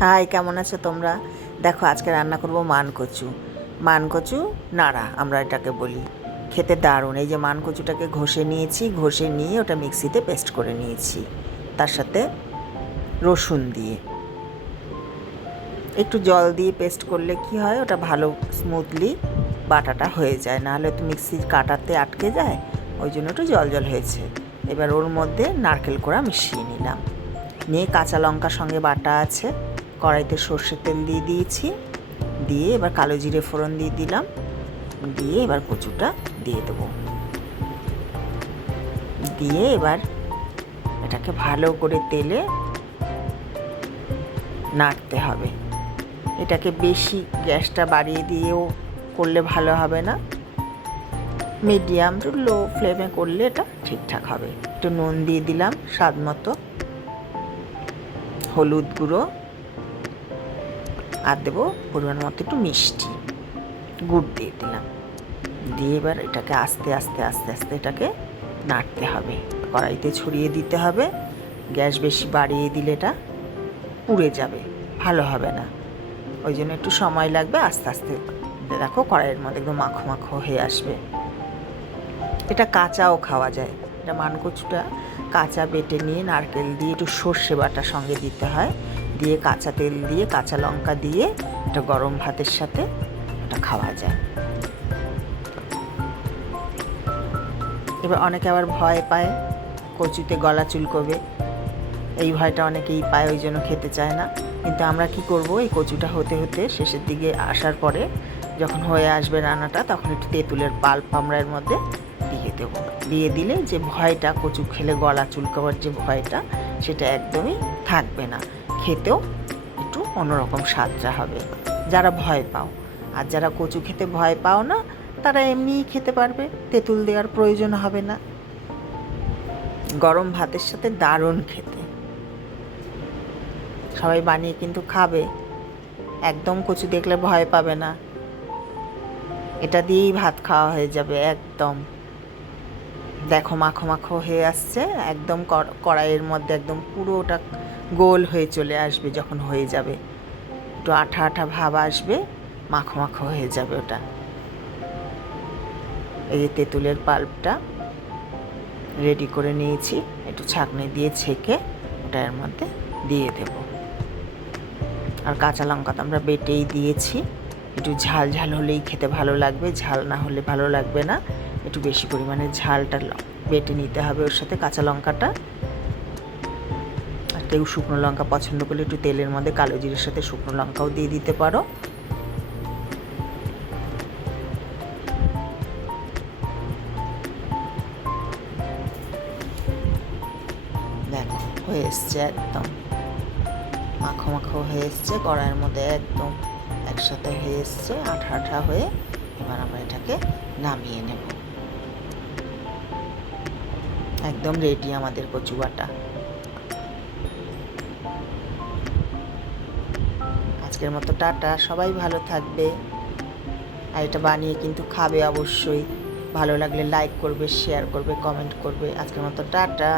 High, কেমন আছো তোমরা? দেখো, আজকে রান্না করব মানকচু। মানকচু নাড়া আমরা এটাকে বলি। খেতে দারুণ। এই যে মানকচুটাকে ঘষে নিয়েছি, ঘষে নিয়ে ওটা মিক্সিতে পেস্ট করে নিয়েছি, তার সাথে রসুন দিয়ে একটু জল দিয়ে পেস্ট করলে কি হয়, ওটা ভালো স্মুথলি বাটাটা হয়ে যায়, নাহলে তো মিক্সির কাটাতে আটকে যায়। ওই জন্য একটু জল জল হয়েছে। এবার ওর মধ্যে নারকেল কোড়া মিশিয়ে নিলাম, নিয়ে কাঁচা লঙ্কা সঙ্গে বাটা আছে, কড়াইতে সর্ষের তেল দিয়ে দিয়েছি, দিয়ে এবার কালো জিরে ফোড়ন দিয়ে দিলাম, দিয়ে এবার কচুটা দিয়ে দেবো, দিয়ে এবার এটাকে ভালো করে তেলে নাড়তে হবে। এটাকে বেশি গ্যাসটা বাড়িয়ে দিয়েও করলে ভালো হবে না, মিডিয়াম টু লো ফ্লেমে করলে এটা ঠিকঠাক হবে। একটু নুন দিয়ে দিলাম স্বাদ মতো, হলুদ গুঁড়ো, আর দেবো পরিমাণ মতো একটু মিষ্টি গুড় দিয়ে দিলাম, দিয়ে এবার এটাকে আস্তে আস্তে আস্তে আস্তে এটাকে নাড়তে হবে, কড়াইতে ছড়িয়ে দিতে হবে। গ্যাস বেশি বাড়িয়ে দিলে এটা পুড়ে যাবে, ভালো হবে না। ওই জন্য একটু সময় লাগবে, আস্তে আস্তে দেখো কড়াইয়ের মধ্যে একদম মাখো মাখো হয়ে আসবে। এটা কাঁচাও খাওয়া যায়। এটা মানকচুটা কাঁচা বেটে নিয়ে নারকেল দিয়ে একটু সর্ষে বাটা সঙ্গে দিতে হয়, দিয়ে কাঁচা তেল দিয়ে কাঁচা লঙ্কা দিয়ে এটা গরম ভাতের সাথে এটা খাওয়া যায়। এবার অনেকে আবার ভয় পায় কচুতে গলা চুলকোবে, এই ভয়টা অনেকেই পায়, ওই জন্য খেতে চায় না। কিন্তু আমরা কি করব, এই কচুটা হতে হতে শেষের দিকে আসার পরে যখন হয়ে আসবে রান্নাটা, তখন একটু তেঁতুলের পাল্প আমরা এর মধ্যে দিয়ে দেবো। দিয়ে দিলে যে ভয়টা, কচু খেলে গলা চুলকাবার যে ভয়টা, সেটা একদমই থাকবে না। খেতেও একটু অন্যরকম স্বাদটা হবে যারা ভয় পাও। আর যারা কচু খেতে ভয় পাও না, তারা এমনিই খেতে পারবে, তেঁতুল দেওয়ার প্রয়োজন হবে না। গরম ভাতের সাথে দারুণ খেতে। সবাই বানিয়ে কিন্তু খাবে, একদম কচু দেখলে ভয় পাবে না। এটা দিয়েই ভাত খাওয়া হয়ে যাবে একদম। দেখো মাখো মাখো হয়ে আসছে, একদম কড়াইয়ের মধ্যে একদম পুরোটা গোল হয়ে চলে আসবে। যখন হয়ে যাবে একটু আঠা আঠা ভাব আসবে, মাখো মাখো হয়ে যাবে ওটা। এই যে তেঁতুলের পাল্পটা রেডি করে নিয়েছি, একটু ছাঁকনি দিয়ে ছেঁকে ওটা এর মধ্যে দিয়ে দেবো। আর কাঁচা লঙ্কা তো আমরা বেটেই দিয়েছি। একটু ঝাল ঝাল হলেই খেতে ভালো লাগবে, ঝাল না হলে ভালো লাগবে না। একটু বেশি পরিমাণে ঝালটা বেটে নিতে হবে ওর সাথে কাঁচা লঙ্কাটা। আর কেউ শুকনো লঙ্কা পছন্দ করলে একটু তেলের মধ্যে কালো জিরের সাথে শুকনো লঙ্কাও দিয়ে দিতে পারো। দেখো হয়ে এসছে, একদম মাখো মাখো হয়ে এসছে, কড়াইয়ের মধ্যে একদম একসাথে হয়ে এসছে, আঠা আঠা হয়ে। এবার আমরা এটাকে নামিয়ে নেব। একদম রেডি আমাদের কচু বাটা। আজকের মতো টাটা, সবাই ভালো থাকবে। আর এটা বানিয়ে কিন্তু খাবে অবশ্যই। ভালো লাগলে লাইক করবে, শেয়ার করবে, কমেন্ট করবে। আজকের মতো টাটা।